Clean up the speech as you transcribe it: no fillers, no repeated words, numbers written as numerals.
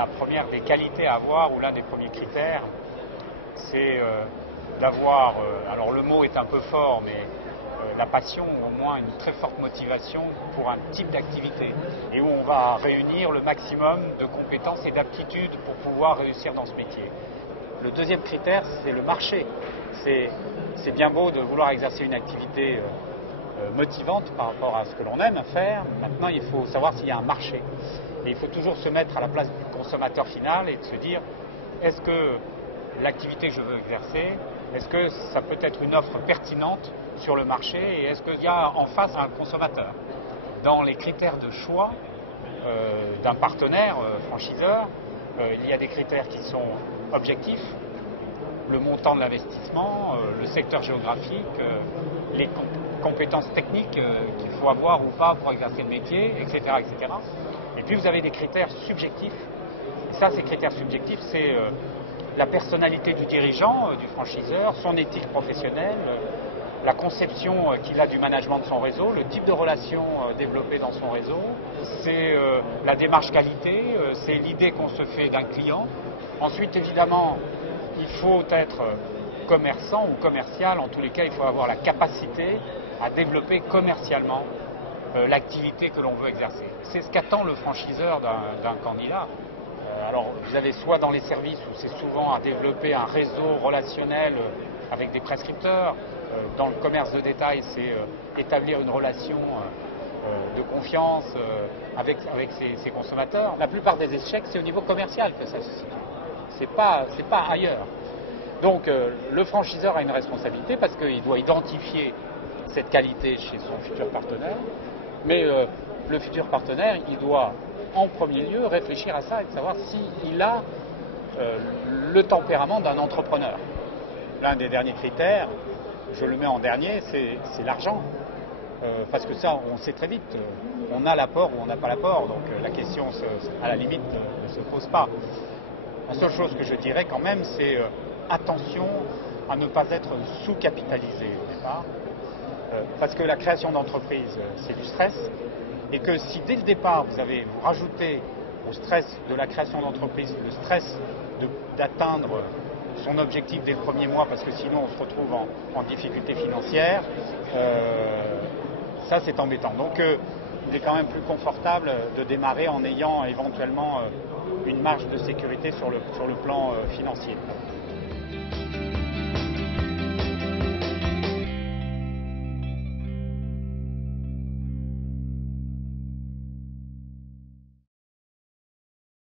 la première des qualités à avoir, ou l'un des premiers critères, c'est d'avoir, alors le mot est un peu fort, mais la passion, ou au moins une très forte motivation pour un type d'activité, et où on va réunir le maximum de compétences et d'aptitudes pour pouvoir réussir dans ce métier. Le deuxième critère, c'est le marché. C'est bien beau de vouloir exercer une activité motivante par rapport à ce que l'on aime faire. Maintenant, il faut savoir s'il y a un marché. Et il faut toujours se mettre à la place du consommateur final et de se dire, est-ce que l'activité que je veux exercer, est-ce que ça peut être une offre pertinente sur le marché, et est-ce qu'il y a en face un consommateur? Dans les critères de choix d'un partenaire franchiseur, il y a des critères qui sont objectifs, le montant de l'investissement, le secteur géographique, les compétences techniques qu'il faut avoir ou pas pour exercer le métier, etc., etc. Et puis vous avez des critères subjectifs. Et ça, ces critères subjectifs, c'est la personnalité du dirigeant, du franchiseur, son éthique professionnelle, la conception qu'il a du management de son réseau, le type de relation développé dans son réseau, c'est la démarche qualité, c'est l'idée qu'on se fait d'un client. Ensuite, évidemment, il faut être commerçant ou commercial. En tous les cas, il faut avoir la capacité à développer commercialement l'activité que l'on veut exercer. C'est ce qu'attend le franchiseur d'un candidat. Alors, vous avez soit dans les services où c'est souvent à développer un réseau relationnel avec des prescripteurs. Dans le commerce de détail, c'est établir une relation de confiance avec ses consommateurs. La plupart des échecs, c'est au niveau commercial que ça se situe. C'est pas ailleurs. Donc, le franchiseur a une responsabilité parce qu'il doit identifier cette qualité chez son futur partenaire. Mais le futur partenaire, il doit en premier lieu réfléchir à ça et de savoir s'il a le tempérament d'un entrepreneur. L'un des derniers critères, je le mets en dernier, c'est l'argent. Parce que ça, on sait très vite, on a l'apport ou on n'a pas l'apport, donc la question, à la limite, ne se pose pas. La seule chose que je dirais quand même, c'est attention à ne pas être sous-capitalisé au départ, parce que la création d'entreprise, c'est du stress, et que si dès le départ, vous rajoutez au stress de la création d'entreprise le stress d'atteindre son objectif dès le premier mois, parce que sinon on se retrouve en difficulté financière, ça c'est embêtant. Donc il est quand même plus confortable de démarrer en ayant éventuellement une marge de sécurité sur le plan financier.